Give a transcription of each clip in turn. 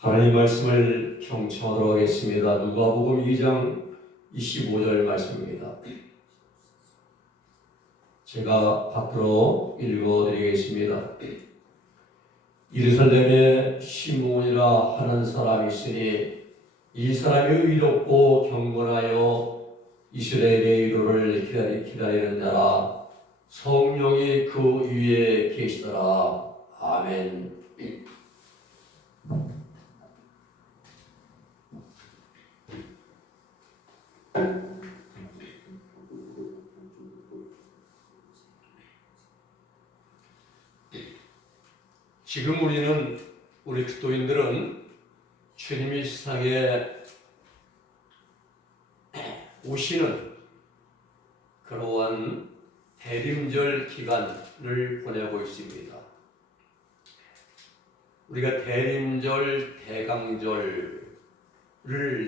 하나님 말씀을 경청하도록 하겠습니다. 누가복음 2장 25절 말씀입니다. 제가 밖으로 읽어드리겠습니다. 예루살렘에 시므온이라 하는 사람이 있으니 이 사람이 의롭고 경건하여 이스라엘의 위로를 기다리는 자라. 성령이 그 위에 계시더라. 아멘. 지금 우리 그리스도인들은 주님이 세상에 오시는 그러한 대림절 기간을 보내고 있습니다. 우리가 대림절, 대강절을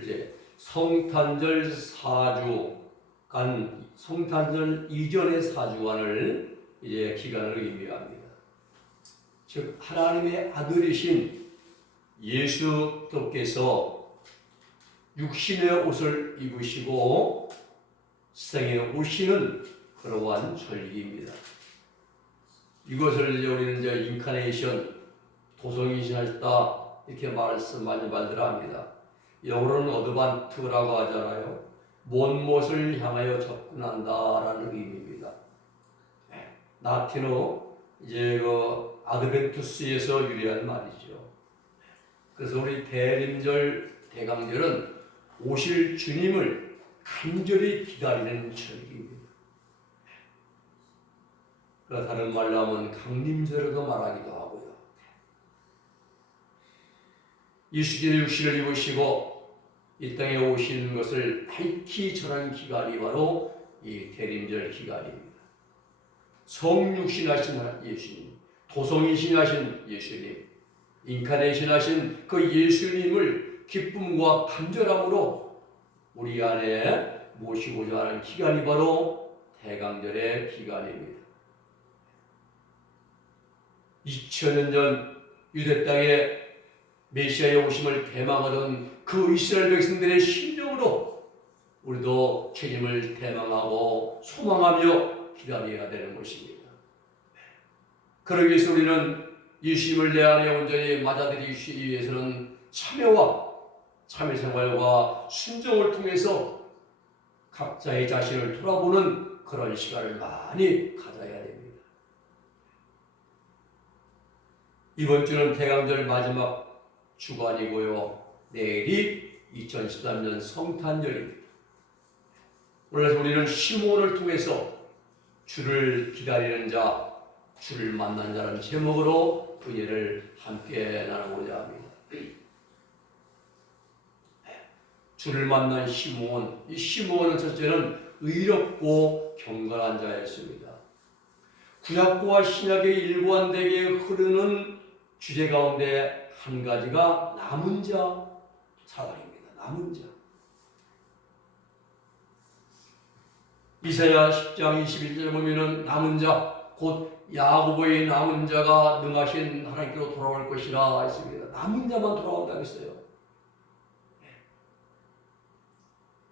이제 성탄절 4주간, 성탄절 이전의 4주간을 이제 기간을 의미합니다. 즉 하나님의 아들이신 예수께서 육신의 옷을 입으시고 세상에 오시는 그러한 절기입니다. 이것을 우리는 이제 인카네이션, 도성이신하셨다 이렇게 많이 합니다. 영어로는 어드반트라고 하잖아요. 먼 곳을 향하여 접근한다라는 의미입니다. 라틴어 이제 아드벤투스에서 유래한 말이죠. 그래서 우리 대림절, 대강절은 오실 주님을 간절히 기다리는 절기입니다. 다른 말로 하면 강림절로도 말하기도 하고요. 예수께서 육신을 입으시고 이 땅에 오시는 것을 밝히 전한 기간이 바로 이 대림절 기간입니다. 성육신하신 예수님, 도성이신하신 예수님, 인카네이션하신 그 예수님을 기쁨과 간절함으로 우리 안에 모시고자 하는 기간이 바로 대강절의 기간입니다. 2000년 전 유대 땅에 메시아의 오심을 대망하던 그 이스라엘 백성들의 심정으로 우리도 주님을 대망하고 소망하며 기다려야 되는 것입니다. 그러기 위해서 우리는 예수님을 내 안에 온전히 맞아들이기 위해서는 참회생활과 순종을 통해서 각자의 자신을 돌아보는 그런 시간을 많이 가져야 됩니다. 이번 주는 대강절 마지막 주간이고요. 내일이 2013년 성탄절입니다. 오늘 우리는 시므온을 통해서 주를 기다리는 자, 주를 만난 자라는 제목으로 은혜를 함께 나누고자 합니다. 주를 만난 시므온, 이 시므온은 첫째는 의롭고 경건한 자였습니다. 구약과 신약의 일관되게 흐르는 주제 가운데 한 가지가 남은 자 사랑입니다. 남은 자. 이사야 10장 21절에 보면은 남은 자, 곧 야고보의 남은 자가 능하신 하나님께로 돌아올 것이라 했습니다. 남은 자만 돌아온다고 했어요.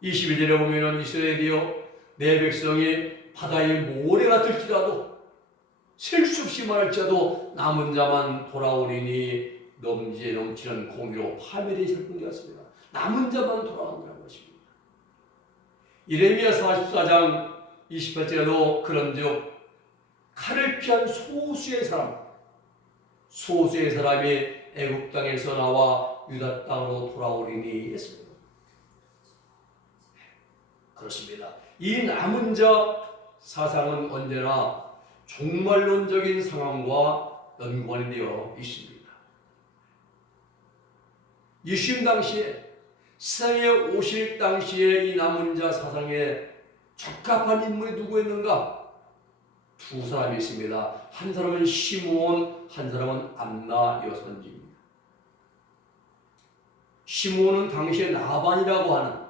21절에 보면은 이스라엘이여 내 백성이 바다의 모래가 들지라도 셀 수 없이 많을지라도 남은 자만 돌아오리니 넘지에 넘치는 공의로 화면이 설명되었습니다. 남은 자만 돌아온다는 것입니다. 예레미야 44장 28절에도 그런즉 칼을 피한 소수의 사람이 애굽 땅에서 나와 유다 땅으로 돌아오리니 했습니다. 그렇습니다. 이 남은 자 사상은 언제나 종말론적인 상황과 연관이 되어 있습니다. 예수님 당시에 세상에 오실 당시에 이 남은 자 사상에 적합한 인물이 누구였는가? 두 사람이 있습니다. 한 사람은 시므온, 한 사람은 안나 여선지입니다. 시므온은 당시에 나반이라고 하는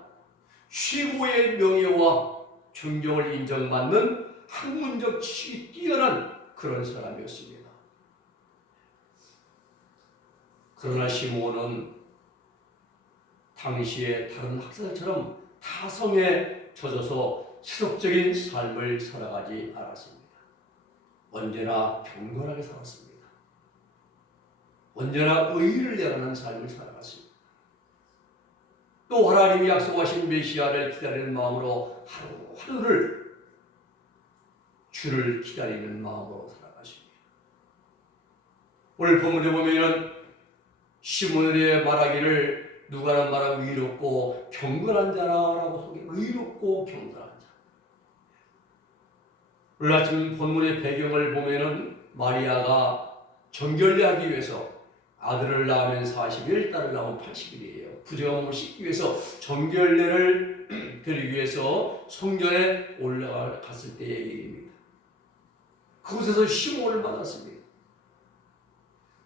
최고의 명예와 존경을 인정받는 학문적 지식이 뛰어난 그런 사람이었습니다. 그러나 시므온은 당시의 다른 학살처럼 타성에 젖어서 세속적인 삶을 살아가지 않았습니다. 언제나 경건하게 살았습니다. 언제나 의의를 내가는 삶을 살아갔습니다. 또 하나님이 약속하신 메시아를 기다리는 마음으로 하루하루를 주를 기다리는 마음으로 살아가십니다. 오늘 본문에 보면 시므온의 말하기를 누가는 말하고 의롭고 경건한 자라라고 소개. 의롭고 경건한 자. 오늘 아침 본문의 배경을 보면은 마리아가 정결례하기 위해서 아들을 낳으면 40일, 딸을 낳으면 80일이에요. 부정함을 씻기 위해서 정결례를 드리기 위해서 성전에 올라갔을 때의 일입니다. 그곳에서 시므온을 만났습니다.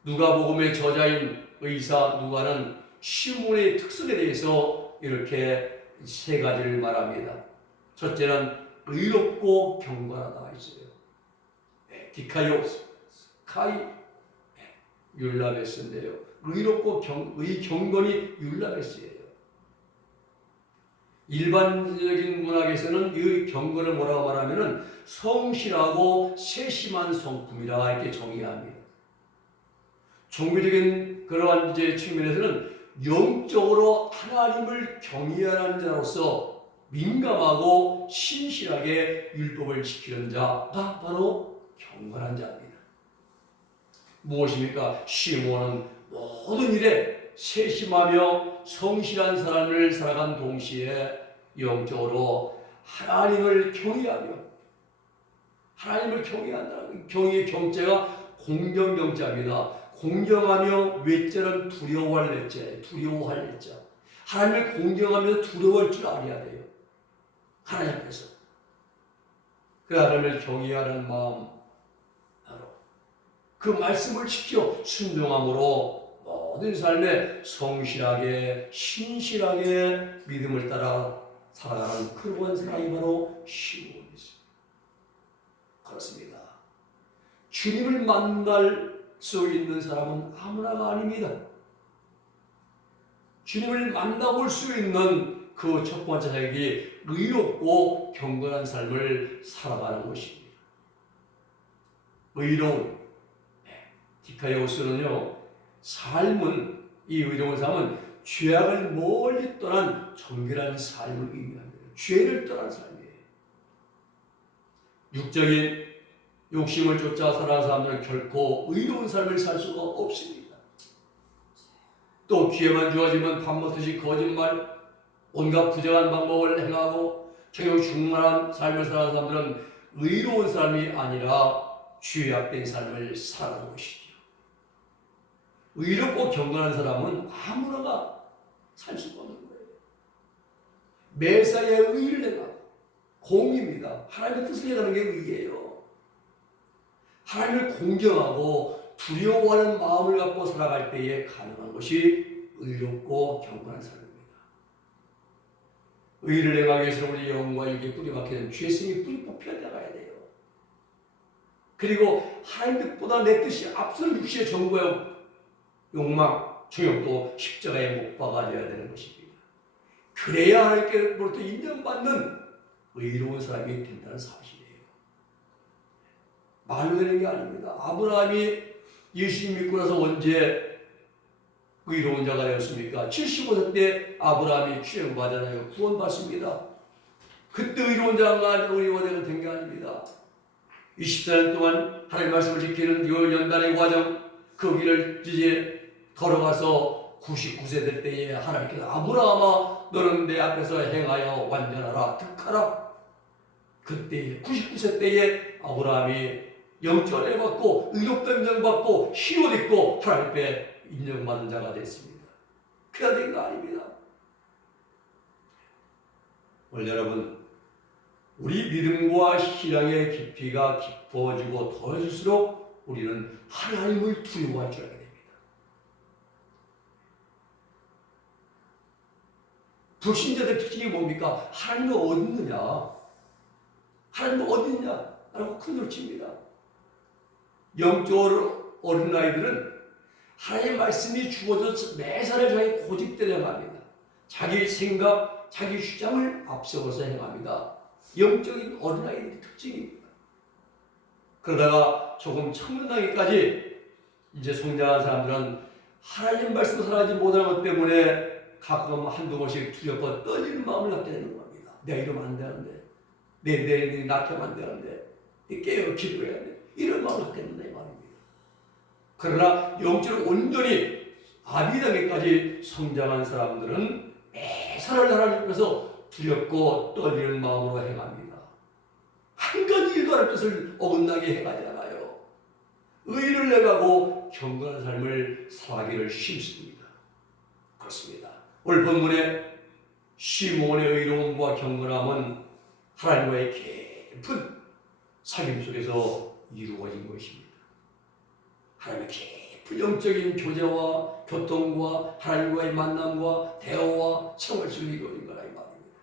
누가복음의 저자인 의사 누가는 시므온의 특성에 대해서 이렇게 세 가지를 말합니다. 첫째는 의롭고 경건하다 있어요. 디카이오스, 카이, 율라베스인데요. 의롭고 경건이 율라베스예요. 일반적인 문학에서는 이 경건을 뭐라고 말하면은 성실하고 세심한 성품이라 이렇게 정의합니다. 종교적인 그러한 이제 측면에서는 영적으로 하나님을 경외하는 자로서 민감하고 신실하게 율법을 지키는 자가 바로 경건한 자입니다. 무엇입니까? 시므온은 모든 일에 세심하며 성실한 삶을 살아간 동시에 영적으로 하나님을 경외하며 하나님을 경외한다는 경외의 경제가 공경경자입니다. 공경하며 외자는 두려워할 외자, 두려워할 외자. 하나님을 공경하면서 두려워할 줄 알아야 돼요. 하나님 앞에서. 그 하나님을 경외하는 마음, 바로 그 말씀을 지켜 순종함으로 모든 삶에 성실하게 신실하게 믿음을 따라 살아가는 그러한 사람이 바로 시므온이었습니다. 그렇습니다. 주님을 만날 수 있는 사람은 아무나가 아닙니다. 주님을 만나볼 수 있는 그 첫 번째 자격이 의롭고 경건한 삶을 살아가는 것입니다. 의로운 디카이오스는요, 삶은 이 의로운 삶은 죄악을 멀리 떠난 정결한 삶을 의미합니다. 죄를 떠난 삶이에요. 육적인 욕심을 쫓아 살아가는 사람들은 결코 의로운 삶을 살 수가 없습니다. 또 기회만 주어지면 밥 먹듯이 거짓말, 온갖 부정한 방법을 행하고 경영 충만한 삶을 살아가는 사람들은 의로운 삶이 아니라 죄악된 삶을 살아가는 것이죠. 의롭고 경건한 사람은 아무나가 살 수가 없는 거예요. 매사에 의를 내가 공입니다. 하나님의 뜻을 내가는 게 의예요. 하나님을 공경하고 두려워하는 마음을 갖고 살아갈 때에 가능한 것이 의롭고 경건한 삶입니다. 의를 행하기 위해서 우리 영과 육에 뿌리 박히는 죄성이 뿌리 뽑혀 나가야 돼요. 그리고 하나님 뜻보다 내 뜻이 앞서는 육신의 정보와 욕망, 중욕도 십자가에 못 박아져야 되는 것입니다. 그래야 하나님께로부터 인정받는 의로운 사람이 된다는 사실이에요. 말로 되는 게 아닙니다. 아브라함이 예수님 믿고 나서 언제 의로운 자가 되었습니까? 75세 때 아브라함이 추행받잖아요. 구원받습니다. 그때 의로운 자가 의로운 자가 된 게 아닙니다. 24년 동안 하나님의 말씀을 지키는 연단의 과정, 그 길을 이제 걸어가서 99세 될 때에 하나님께서 아브라함아 너는 내 앞에서 행하여 완전하라 득하라. 그때 99세 때에 아브라함이 영전을 받고 의롭다 인정받고 희옷 입고 하나님 앞에 인정받은 자가 됐습니다. 그래야 된 거 아닙니다. 오늘 여러분, 우리 믿음과 신앙의 깊이가 깊어지고 더해질수록 우리는 하나님을 두려워할 줄 알게 됩니다. 불신자들 특징이 뭡니까? 하나님은 어디 있느냐? 하나님은 어디 있냐? 라고 큰소리 칩니다. 영적으로 어린 아이들은 하나님의 말씀이 주어져 매사를 자기 고집대로 합니다. 자기 생각, 자기 주장을 앞세워서 행합니다. 영적인 어린아이들의 특징입니다. 그러다가 조금 청년나기까지 이제 성장한 사람들은 하나님 말씀 살아가지 못하는 것 때문에 가끔 한두 번씩 두렵고 떨리는 마음을 갖게 되는 겁니다. 내가 이러면 안 되는데, 내 낙하면 안 되는데, 깨어 기도해야 돼. 이런 마음을 갖게 된다 이 말입니다. 그러나 영적으로 온전히 아비당에까지 성장한 사람들은 매사를 하나님 앞에서 두렵고 떨리는 마음으로 행합니다. 한 가지 일도 하나님 뜻을 어긋나게 행하지 않아요. 의를 내가고 경건한 삶을 살아가기를 힘씁니다. 그렇습니다. 오늘 본문에 시몬의 의로움과 경건함은 하나님과의 깊은 사귐 속에서 이루어진 것입니다. 하나님의 깊은 영적인 교제와 교통과 하나님과의 만남과 대화와 생활 속에 이루어진 거라 이 말입니다.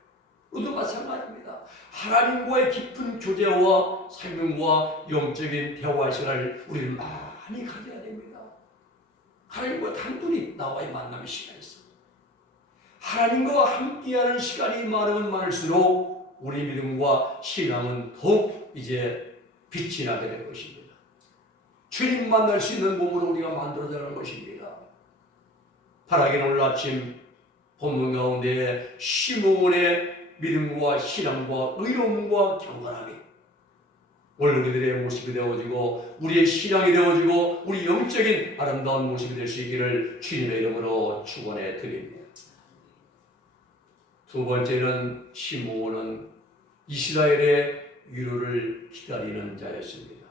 우리도 마찬가지입니다. 하나님과의 깊은 교제와 사귐과 영적인 대화 시간을 우리는 많이 가져야 됩니다. 하나님과 단둘이 나와의 만남의 시간이 있습니다. 하나님과 함께하는 시간이 많으면 많을수록 우리 믿음과 신앙은 더욱 이제 빛이 나게 될 것입니다. 주님 만날 수 있는 몸으로 우리가 만들어져가는 것입니다. 바라긴 오늘 아침 본문 가운데 시몬의 믿음과 신앙과 의로움과 경건함이 오늘 우리들의 모습이 되어지고 우리의 신앙이 되어지고 우리 영적인 아름다운 모습이 될 수 있기를 주님의 이름으로 축원해 드립니다. 두 번째는 시몬은 이스라엘의 위로를 기다리는 자였습니다.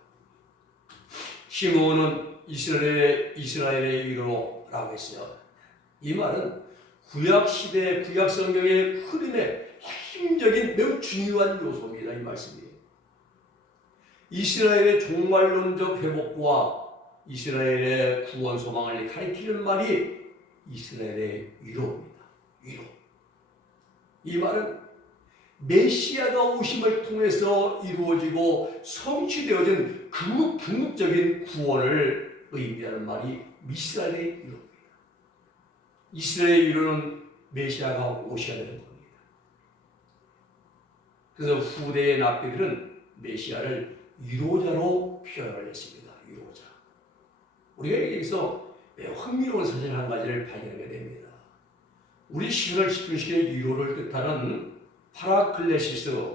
시몬은 이스라엘의 위로라고 했어요. 이 말은 구약시대 구약성경의 흐름의 핵심적인 매우 중요한 요소입니다. 이 말씀이 이스라엘의 종말론적 회복과 이스라엘의 구원 소망을 가리키는 말이 이스라엘의 위로입니다. 위로. 이 말은 메시아가 오심을 통해서 이루어지고 성취되어진 궁극적인 구원을 의미하는 말이 이스라엘의 위로입니다. 이스라엘의 위로는 메시아가 오셔야 되는 겁니다. 그래서 후대의 납비들은 메시아를 위로자로 표현을 했습니다. 위로자. 우리가 여기서 흥미로운 사실 한 가지를 발견하게 됩니다. 우리 신을 집중시키는 위로를 뜻하는 파라클레시스와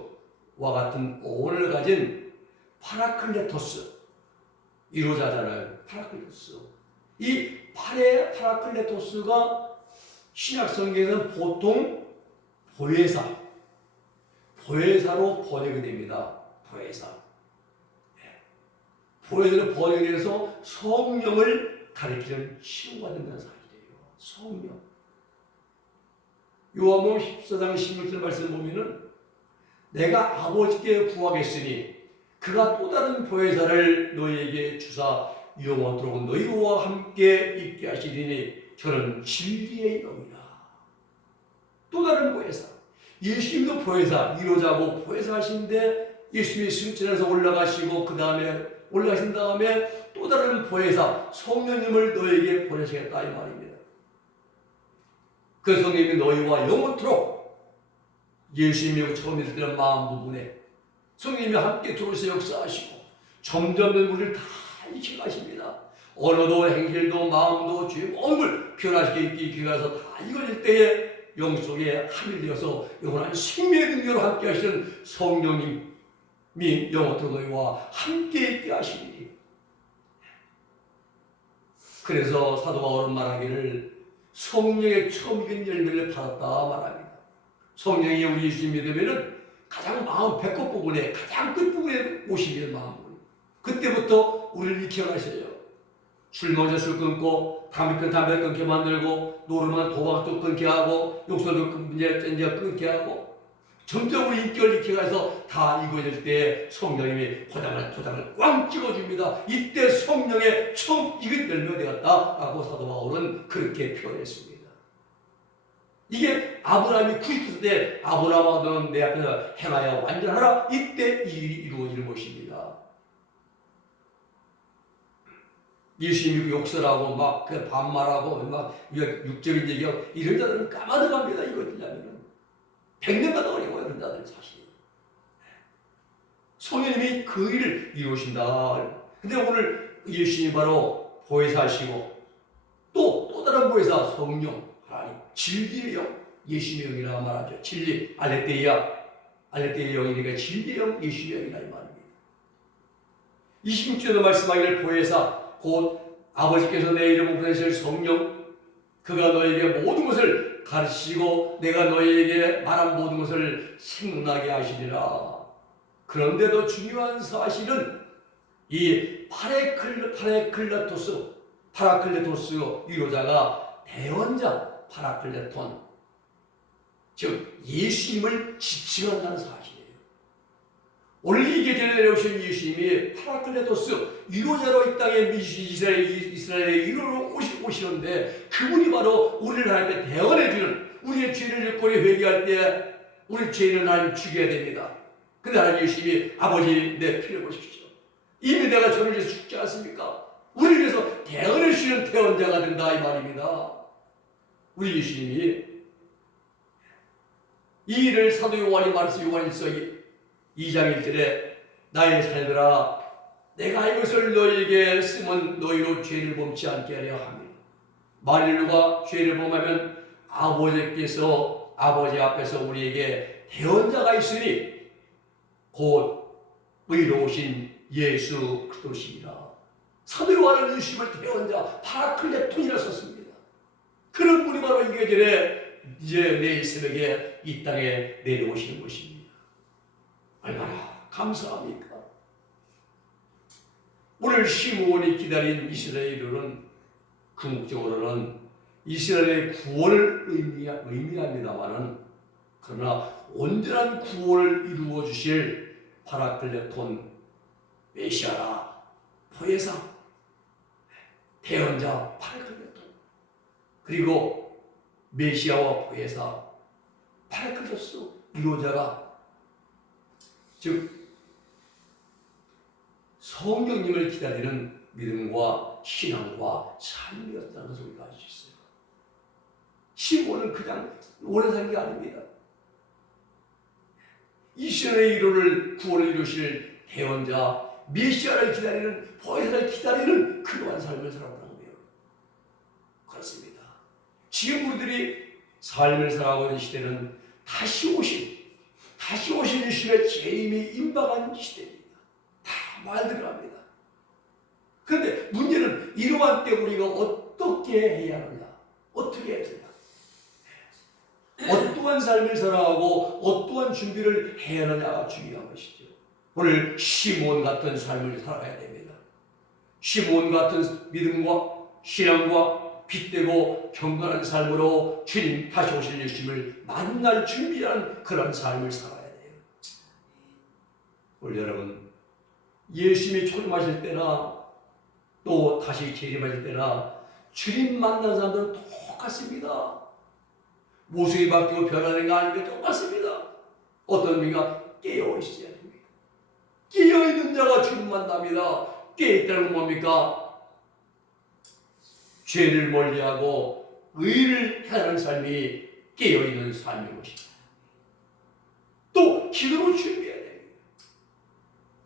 같은 어원을 가진 파라클레토스 위로자잖아요. 파라클레토스. 이 파라클레토스가 신약 성경에는 보통 보혜사로 번역이 됩니다. 보혜사로 번역이 돼서 성령을 가리키는 치유가 된다는 사실이에요. 성령. 요한복음 14장 16절 말씀 보면은 내가 아버지께 구하겠으니 그가 또 다른 보혜사를 너희에게 주사 영원토록 너희와 함께 있게 하시리니 저는 진리의 영이라. 또 다른 보혜사. 예수님도 보혜사, 위로자고 보혜사 하신데 예수님이 승천해서 올라가시고 그 다음에 올라가신 다음에 또 다른 보혜사 성령님을 너희에게 보내시겠다 이 말입니다. 그 성령님이 너희와 영원토록 예수님이 처음 있을 때는 마음 부분에 성령님이 함께 들어오셔서 역사하시고 점점 우리를 다 익히게 하십니다. 언어도 행실도 마음도 주의 몸을 변화시키게 해서 다 이루어질 때에 영 속에 하늘이 되어서 영원한 생명의 능력으로 함께 하시는 성령님이 영원토록 너희와 함께 있게 하시니. 그래서 사도 바울은 말하기를 성령의 처음 익은 열매를 받았다 말합니다. 성령이 우리 예수님이 되면은 가장 마음 배꼽 부분에 가장 끝부분에 오시는 마음 부분. 그때부터 우리를 익혀 가셔요. 술 먹자 술 끊고 담배 끊 담배 끊게 만들고 노름은 도박도 끊게 하고 욕설도 이제 끊게 하고 점점 우리 인격을 익혀 가서 다 이루어질 때 성령님이 포장을 꽝 찍어줍니다. 이때 성령의 처음 익은 열매가 되었다라고 사도 바울은 그렇게 표현했습니다. 이게 아브라함이 99세 때 아브라함아 너는 내 앞에서 행하여 완전하라 이때 이 일이 이루어지는 것입니다. 예수님이 욕설하고 막 그 반말하고 막 육적인 얘기하고 이런 자들은 까마득합니다. 이거 들려면은 100년마다 어려워요. 이런 자들 사실. 성령님이 그 일을 이루신다. 근데 오늘 예수님이 바로 보혜사시고 또 다른 보혜사 성령 하나님 진리의 영 예수님의 영이라고 말하죠. 진리 알레the이아의 영이니까 진리의 영 예수님의 영이라 이 말입니다. 26절에도 말씀하기를 보혜사 곧 아버지께서 내 이름을 보내실 성령 그가 너에게 모든 것을 가르치시고 내가 너에게 말한 모든 것을 생각나게 하시리라. 그런데도 중요한 사실은 이 파라클레토스 위로자가 대언자 파라클레톤 즉 예수님을 지칭한다는 사실이에요. 원래 이 계절에 내려오신 예수님이 파라클레토스 위로자로 이 땅에 이스라엘의 위로로 오시는데 그분이 바로 우리를 하나님께 대언해주는 우리의 죄를 일꼴에 회개할 때 우리 죄는 하나님 죽여야 됩니다. 근데 하나님 예수님이 아버지 내 피를 보십시오. 이미 내가 저를 위해서 죽지 않습니까? 우리를 위해서 대언해 주시는 대언자가 된다 이 말입니다. 우리 예수님이 이 일을 사도 요한이 말해서 요한일서 2장 1절에 나의 자녀들아 내가 이것을 너희에게 쓰면 너희로 죄를 범치 않게 하려 함이라. 만일 누가 죄를 범하면 아버지 앞에서 우리에게 대언자가 있으니 곧 의로우신 예수 그리스도시니라. 사도 요한은 예수님을 대언자 파라클레톤이라 썼습니다. 그런 분이 바로 이 계절에 이제 내 새벽에 이 땅에 내려오시는 것입니다. 얼마나 감사합니까? 오늘 시므온이 기다린 이스라엘은 궁극적으로는 이스라엘의 구원을 의미합니다만은 그러나 온전한 구원을 이루어 주실 파라클레톤 메시아라 보혜사 대언자 파라클레톤 그리고 메시아와 보혜사 파라클레토스 위로자가 즉 성령님을 기다리는 믿음과 신앙과 삶이었다는 것을 우리가 알 수 있어요. 시므온은 그냥 오래 산 게 아닙니다. 이스라엘의 위로를 구원을 이루실 대언자 메시아를 기다리는 보혜사를 기다리는 그러한 삶을 살아가는 거예요. 그렇습니다. 지금 우리들이 삶을 살아가고 있는 시대는 다시 오신 예수님의 재림이 임박한 시대입니다. 다 말들을 합니다. 그런데 문제는 이러한 때 우리가 어떻게 해야 하느냐? 어떻게 해야 되냐? 어떠한 삶을 살아가고 어떠한 준비를 해야 하느냐가 중요한 것이죠. 오늘 시므온 같은 삶을 살아가야 됩니다. 시므온 같은 믿음과 신앙과 빛되고 경건한 삶으로 주님 다시 오실 예수님을 만날 준비한 그런 삶을 살아야 돼요. 우리 여러분 예수님이 초림하실 때나 또 다시 재림하실 때나 주님 만난 사람들은 똑같습니다. 모습이 바뀌고 변하는 거 아닌 게 똑같습니다. 어떤 의미가 깨어 있어야 됩니다. 깨어 있는 자가 주님 만납니다. 깨어 있다는 건 뭡니까? 죄를 멀리하고 의를 행하는 삶이 깨어 있는 삶인 것입니다. 또 기도로 준비해야 됩니다.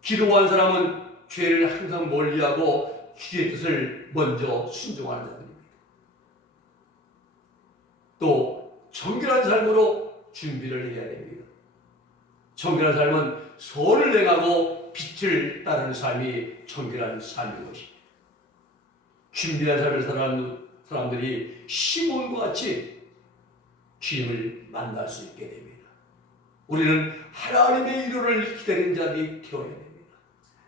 기도한 사람은 죄를 항상 멀리하고 주의 뜻을 먼저 순종하는 자들입니다. 또 정결한 삶으로 준비를 해야 됩니다. 정결한 삶은 선을 행하고 빛을 따르는 삶이 정결한 삶인 것입니다. 준비한 삶을 살아가는 사람들이 시몬과 같이 주님을 만날 수 있게 됩니다. 우리는 하나님의 위로를 기다리는 자들이 되어야 됩니다.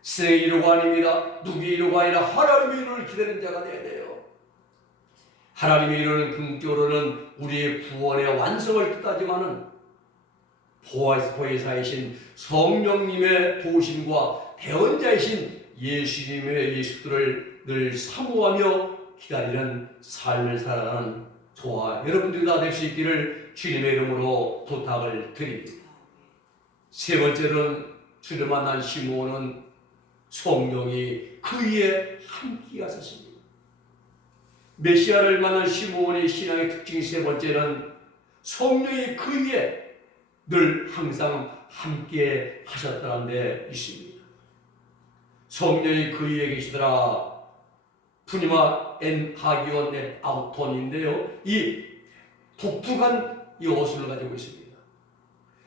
세상의 위로가 아닙니다. 누구의 위로가 아니라 하나님의 위로를 기다리는 자가 되어야 돼요. 하나님의 위로는 궁극적으로는 우리의 구원의 완성을 뜻하지만은 보혜사이신 성령님의 도우심과 대언자이신 예수님의 늘 사모하며 기다리는 삶을 살아가는 저와 여러분들이 다 될 수 있기를 주님의 이름으로 부탁을 드립니다. 세 번째는 주를 만난 시므온은 성령이 그 위에 함께 하셨습니다. 메시아를 만난 시므온의 신앙의 특징 세 번째는 성령이 그 위에 늘 항상 함께 하셨다는 데 있습니다. 성령이 그 위에 계시더라. 푸니마 엔 하기온 엔 아우톤인데요. 이 독특한 이 어순을 가지고 있습니다.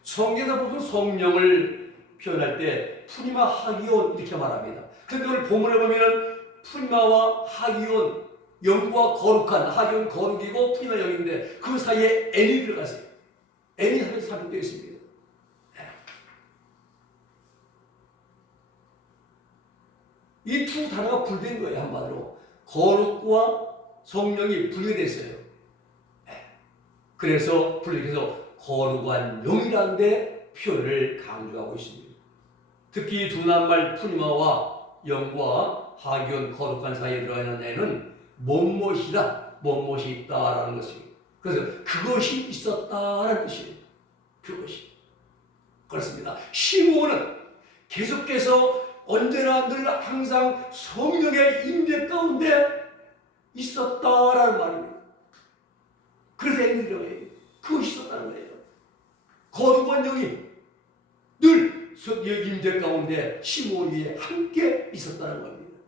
성경에서 보통 성령을 표현할 때 푸니마 하기온 이렇게 말합니다. 그런데 오늘 본문에 보면 푸니마와 하기온, 영과 거룩한, 하기온 거룩이고 푸니마 영인데 그 사이에 엔이 들어갔어요. 엔이 삽입되어 있습니다. 이 두 단어가 분리된 거예요. 한마디로 거룩과 성령이 분리됐어요. 그래서 분리해서 거룩한 영이라는 데 표현을 강조하고 있습니다. 특히 두 낱말 푸니마와 영과 하기온 거룩한 사이에 들어가 있는 애는 무엇이다, 무엇이 있다라는 것입니다. 그래서 그것이 있었다라는 뜻이에요. 그것이. 그렇습니다. 시므온은 계속해서 언제나 늘 항상 성령의 임재 가운데 있었다라는 말입니다. 그래서 엔이 들어가요. 그것이 있었다는 거예요. 거룩한 영이 늘 임재 가운데 시므온 위에 함께 있었다는 겁니다.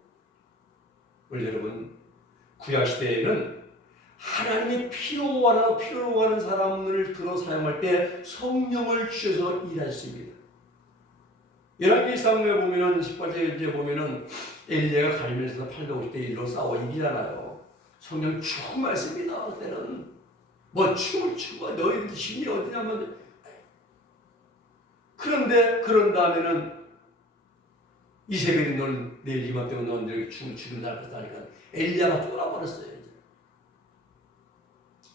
우리 여러분, 구약시대에는 하나님이 필요로 하는 사람을 들어 사용할 때 성령을 주셔서 일하셨습니다. 열왕기상에 보면은 18절에 보면은 엘리야가 갈멜에서 850대 1로 싸워 이기잖아요. 성령 충만했습니다. 그때는 뭐 춤을 추고 너희들 힘이 어디냐면 그런데 그런 다음에는 이세벨이 넌 내일 이맘때면 넌 여기 춤을 추는다 그랬다니까 엘리야가 쫄아버렸어요.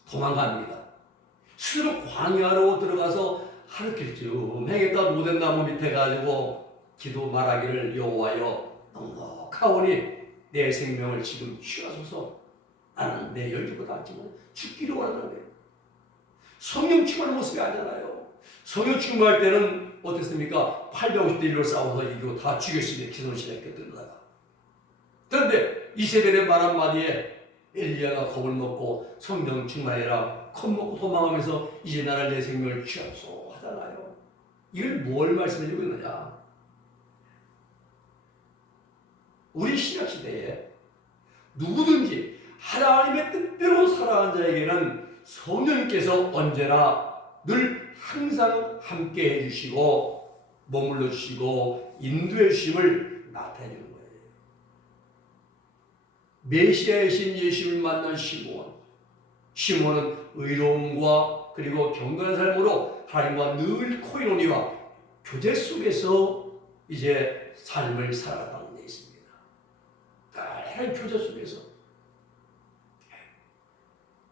도망갑니다. 스스로 광야로 들어가서 하루길 쭉 행했다 모든 나무 밑에 가지고 기도 말하기를 여호와여 넉넉하오니 내 생명을 지금 취하소서. 나는 내 열기보다 낫지만 죽기를 원하는 거예요. 성령 충만한 모습이 아니잖아요. 성령 충만할 때는 어땠습니까? 850대 1로 싸워서 이기고 다 죽였습니다. 기손시대께 들어다가. 그런데 이세벨의 말 한마디에 엘리야가 겁을 먹고 성령 충만해라 겁먹고 도망하면서 이제 나를 내 생명을 취하소서 하잖아요. 이걸 뭘 말씀해주고 있느냐? 우리 신약시대에 누구든지 하나님의 뜻대로 살아가는 자에게는 성령님께서 언제나 늘 항상 함께 해주시고 머물러 주시고 인도해 주심을 나타내 주는 거예요. 메시아이신 예수를 만난 시므온은 의로움과 그리고 경건한 삶으로 하나님과 늘 코이노니와 교제 속에서 이제 삶을 살아가는 데 있습니다. 다양한 교제 속에서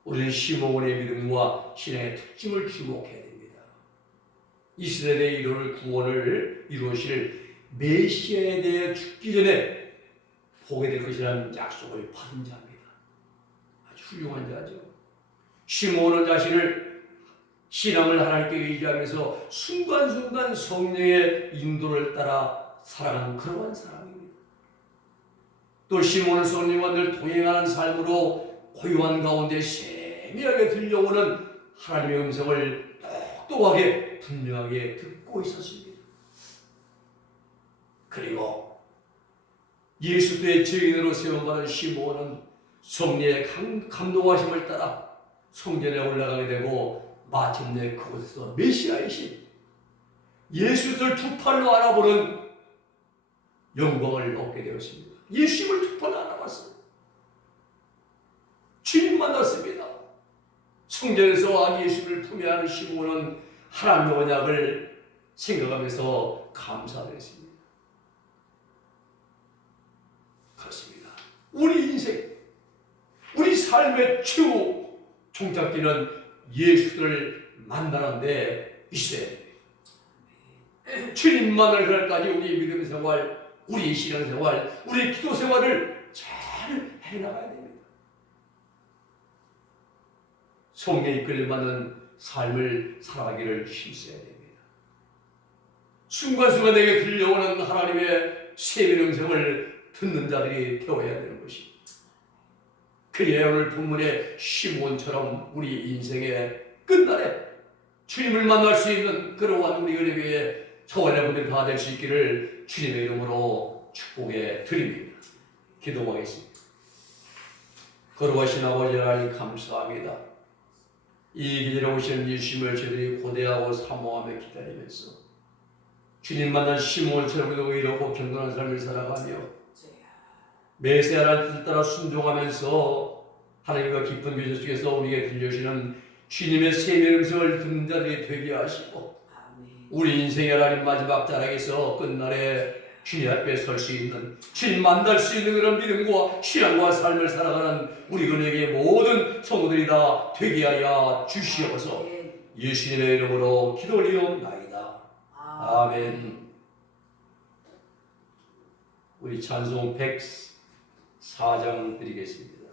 우리는 시므온의 믿음과 신앙의 특징을 주목해야 됩니다. 이 시대의 이루어질 구원을 이루실 메시아에 대해 죽기 전에 보게 될 것이라는 약속을 받은 자입니다. 아주 훌륭한 자죠. 시므온은 자신을 신앙을 하나님께 의지하면서 순간순간 성령의 인도를 따라 살아가는 그러한 사람입니다. 또 시므온은 성령과 늘 동행하는 삶으로 고요한 가운데 세밀하게 들려오는 하나님의 음성을 똑똑하게 분명하게 듣고 있었습니다. 그리고 예수의 증인으로 세움받은 시므온은 성령의 감동하심을 따라 성전에 올라가게 되고 마침내 그곳에서 메시아이신 예수를 두 팔로 알아보는 영광을 얻게 되었습니다. 예수를 두 팔로 알아봤어요. 주님 만났습니다. 성전에서 아기 예수를 품에 안은 시므온은 하나님의 언약을 생각하면서 감사했습니다. 그렇습니다. 우리 인생, 우리 삶의 최후 종착지는 예수를 만나는 데 있어야 됩니다. 주님 만날 그날까지 우리 믿음 생활, 우리 신앙 생활, 우리 기도 생활을 잘 해나가야 됩니다. 성령의 이끌림 받는 삶을 살아가기를 힘써야 됩니다. 순간순간 내게 들려오는 하나님의 세밀 음성을 듣는 자들이 되어야 되는 것입니다. 그리하여 오늘 본문의 시몬처럼 우리 인생의 끝날에 주님을 만날 수 있는 그러한 우리 은혜교회 저와 여러분들 다 될 수 있기를 주님의 이름으로 축복해 드립니다. 기도하겠습니다. 거룩하신 아버지 하나님 감사합니다. 이 길에 오시는 예수님을 저희들이 고대하고 사모하며 기다리면서 주님 만난 시몬처럼 우리도 이렇고 경건한 삶을 살아가며 매세 하나님 뜻 따라 순종하면서 하나님과 깊은 교제 속에서 우리에게 들려주시는 주님의 세밀 음성을 듣는 자들이 되게 하시고 우리 인생의 하나님 마지막 자락에서 끝날에 주님 앞에 설 수 있는 주님 만날 수 있는 그런 믿음과 신앙과 삶을 살아가는 우리 은혜의 모든 성도들이 다 되게 하여 주시옵소서. 예수님의 이름으로 기도 올리옵나이다. 아멘. 우리 찬송 104장 드리겠습니다.